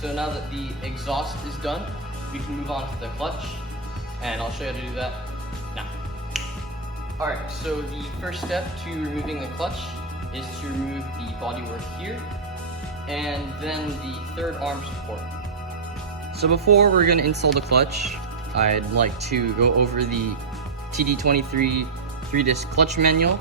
so now that the exhaust is done, we can move on to the clutch, and I'll show you how to do that now. Alright, so the first step to removing the clutch is to remove the bodywork here, and then the third arm support. So before we're going to install the clutch, I'd like to go over the TD-23 3-disc clutch manual.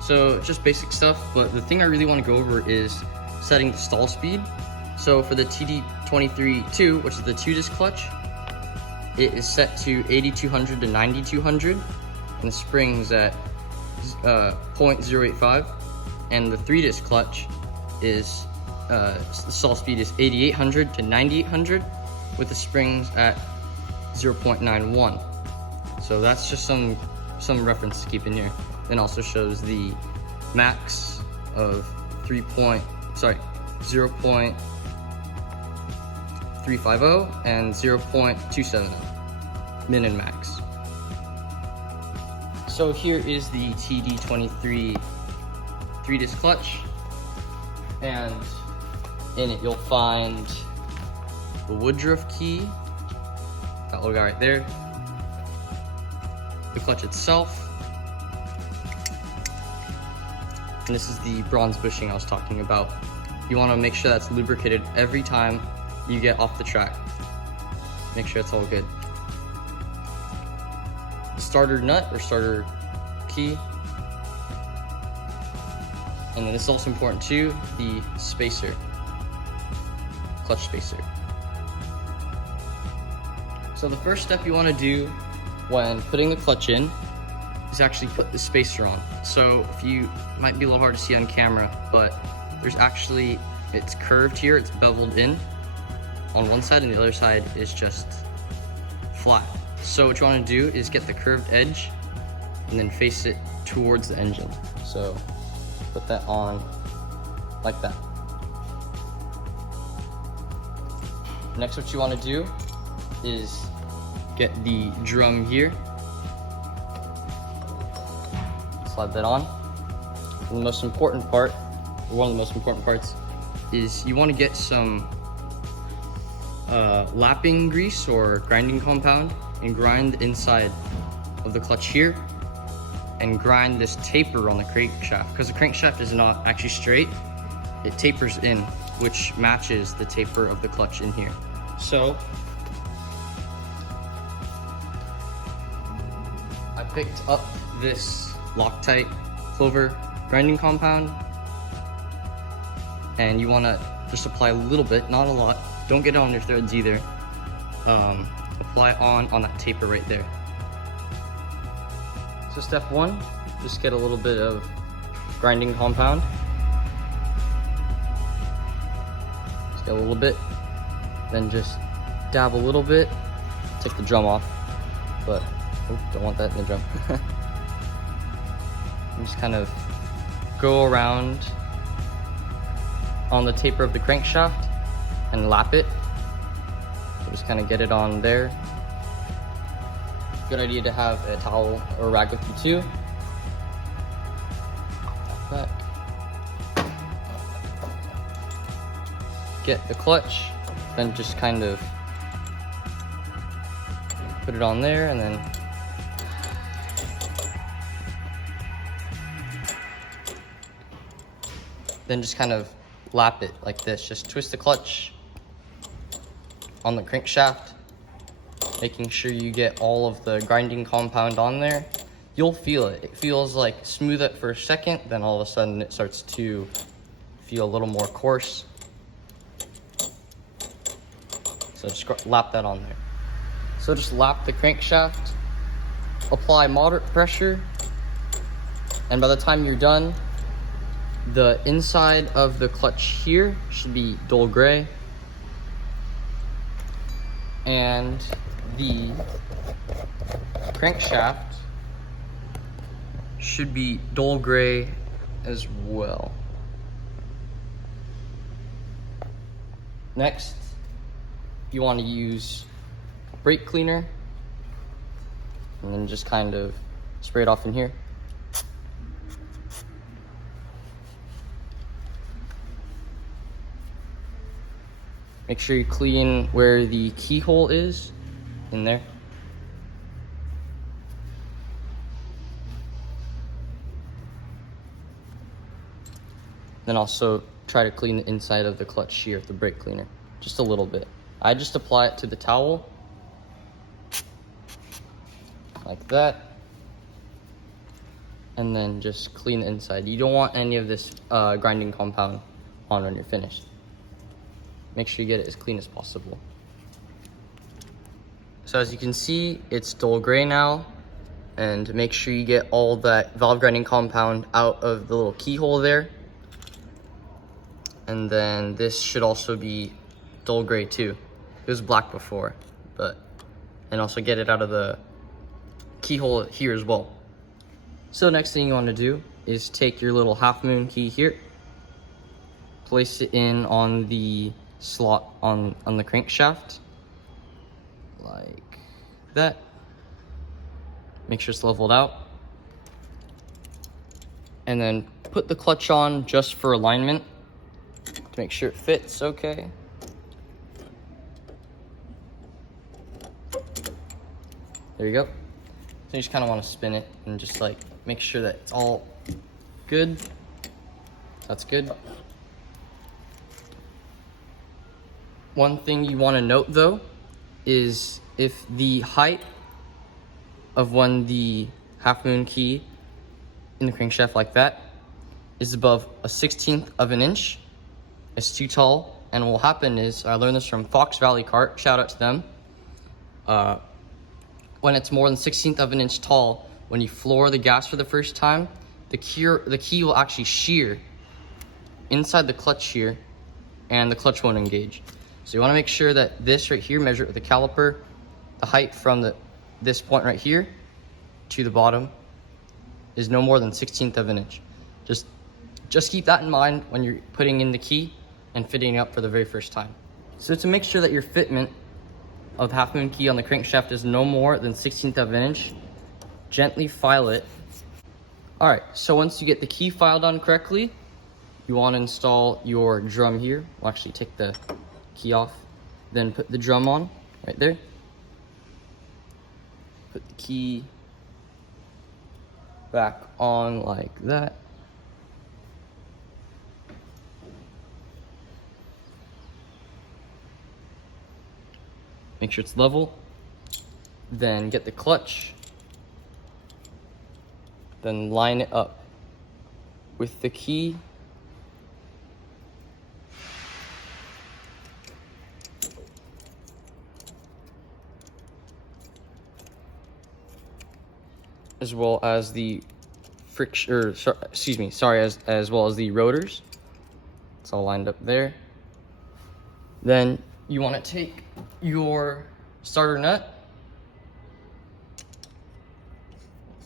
So just basic stuff, but the thing I really want to go over is setting the stall speed. So for the TD-23-2, which is the 2-disc clutch, it is set to 8200 to 9200, and the springs at 0.085. And the 3-disc clutch is the stall speed is 8800 to 9800, with the springs at 0.91. So that's just some reference to keep in here. Then also shows the max of 0.350 and 0.270, min and max. So here is the TD-23 3-disc clutch, and in it you'll find the Woodruff key, that little guy right there, the clutch itself, and this is the bronze bushing I was talking about. You want to make sure that's lubricated every time you get off the track. Make sure it's all good. The starter nut or starter key. And then this is also important too, the spacer, clutch spacer. So the first step you want to do when putting the clutch in is actually put the spacer on. So if you might be a little hard to see on camera, but there's actually, it's curved here, it's beveled in on one side, and the other side is just flat. So what you want to do is get the curved edge and then face it towards the engine. So put that on like that. Next, what you want to do is get the drum here, slide that on. And the most important part, or one of the most important parts, is you want to get some lapping grease or grinding compound and grind the inside of the clutch here, and grind this taper on the crankshaft, because the crankshaft is not actually straight, it tapers in, which matches the taper of the clutch in here. So I picked up this Loctite clover grinding compound, and you want to just apply a little bit, not a lot. Don't get it on your threads either. Apply it on that taper right there. So step one, just get a little bit of grinding compound. Just get a little bit, then just dab a little bit. Take the drum off, but don't want that in the drum. And just kind of go around on the taper of the crankshaft and lap it. So just kind of get it on there. Good idea to have a towel or a rag with you too. Like that. Get the clutch, then just kind of put it on there, and then just kind of lap it like this. Just twist the clutch on the crankshaft, making sure you get all of the grinding compound on there. You'll feel it. It feels like smooth at first second, then all of a sudden it starts to feel a little more coarse. So just lap that on there. So just lap the crankshaft, apply moderate pressure, and by the time you're done, the inside of the clutch here should be dull gray, and the crankshaft should be dull gray as well. Next, you want to use brake cleaner, and then just kind of spray it off in here. Make sure you clean where the keyhole is, in there. Then also try to clean the inside of the clutch shear with the brake cleaner, just a little bit. I just apply it to the towel, like that, and then just clean the inside. You don't want any of this grinding compound on when you're finished. Make sure you get it as clean as possible. So as you can see, it's dull gray now, and make sure you get all that valve grinding compound out of the little keyhole there. And then this should also be dull gray too. It was black before, and also get it out of the keyhole here as well. So next thing you want to do is take your little half moon key here, place it in on the slot on the crankshaft, like that. Make sure it's leveled out. And then put the clutch on just for alignment to make sure it fits okay. There you go. So you just kind of want to spin it and just like make sure that it's all good. That's good. One thing you want to note though is if the height of when the half moon key in the crankshaft like that is above a 1/16 of an inch, it's too tall. And what will happen is, I learned this from Fox Valley Kart, shout out to them. When it's more than 1/16 of an inch tall, when you floor the gas for the first time, the key will actually shear inside the clutch shear, and the clutch won't engage. So you want to make sure that this right here, measure it with the caliper, the height from this point right here to the bottom is no more than 1/16 of an inch. Just keep that in mind when you're putting in the key and fitting it up for the very first time. So to make sure that your fitment of the half moon key on the crankshaft is no more than 1/16 of an inch, gently file it. All right, so once you get the key filed on correctly, you want to install your drum here. We'll actually take the key off, then put the drum on right there. Put the key back on like that. Make sure it's level. Then get the clutch. Then line it up with the key. As well as the friction, as well as the rotors. It's all lined up there. Then you want to take your starter nut,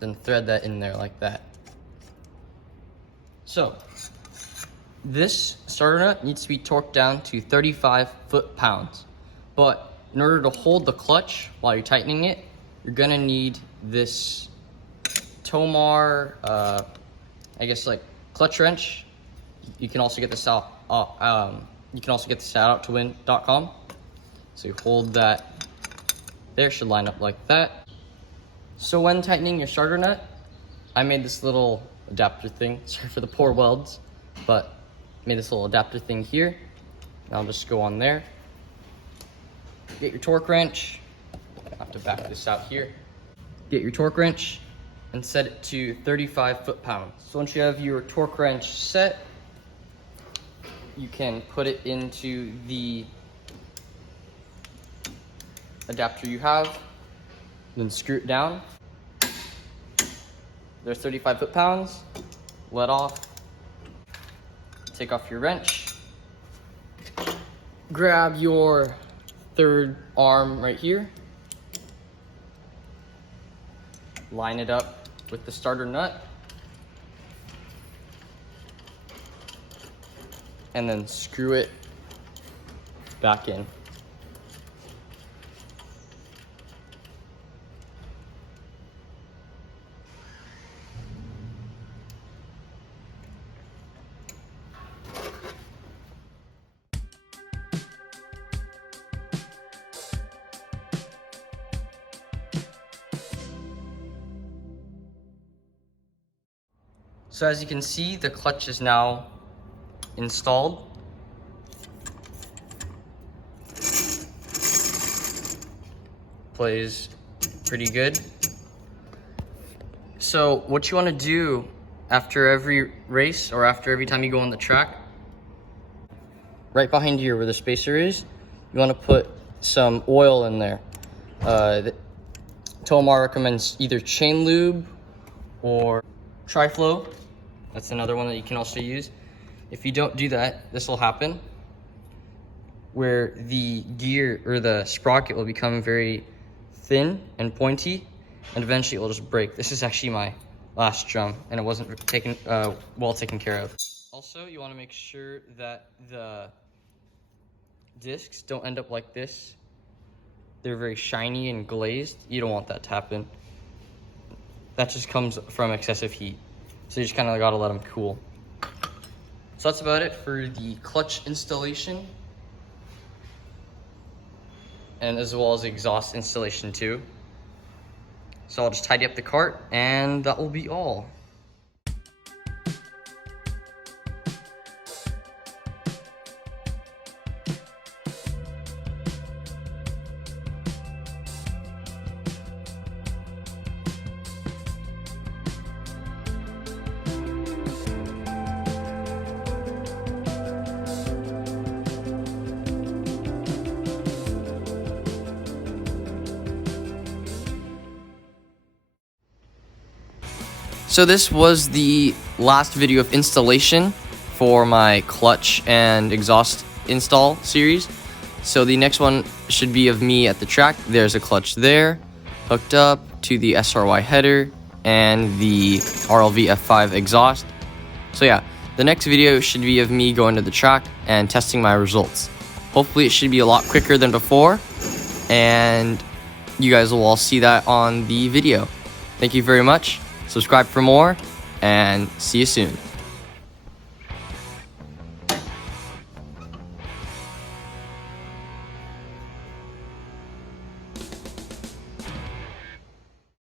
then thread that in there like that. So this starter nut needs to be torqued down to 35 foot-pounds. But in order to hold the clutch while you're tightening it, you're gonna need this Tomar, I guess like clutch wrench. You can also get this out. You can also get this at outtowin.com. So you hold that there, should line up like that. So when tightening your starter nut, I made this little adapter thing. Sorry for the poor welds, but made this little adapter thing here. And I'll just go on there. Get your torque wrench. I have to back this out here. Get your torque wrench and set it to 35 foot-pounds. So once you have your torque wrench set, you can put it into the adapter you have, then screw it down. There's 35 foot-pounds. Let off. Take off your wrench. Grab your third arm right here. Line it up with the starter nut. And then screw it back in. So as you can see, the clutch is now installed. Plays pretty good. So what you want to do after every race or after every time you go on the track, right behind here where the spacer is, you want to put some oil in there. Tomar recommends either chain lube or Tri-Flow. That's another one that you can also use. If you don't do that, this will happen, where the gear or the sprocket will become very thin and pointy, and eventually it will just break. This is actually my last drum, and it wasn't well taken care of. Also, you want to make sure that the discs don't end up like this. They're very shiny and glazed. You don't want that to happen. That just comes from excessive heat. So you just kind of gotta let them cool. So that's about it for the clutch installation, and as well as the exhaust installation too. So I'll just tidy up the cart, and that will be all. So this was the last video of installation for my clutch and exhaust install series. So the next one should be of me at the track. There's a clutch there, hooked up to the SRY header and the RLV F5 exhaust. So yeah, the next video should be of me going to the track and testing my results. Hopefully it should be a lot quicker than before, and you guys will all see that on the video. Thank you very much. Subscribe for more, and see you soon.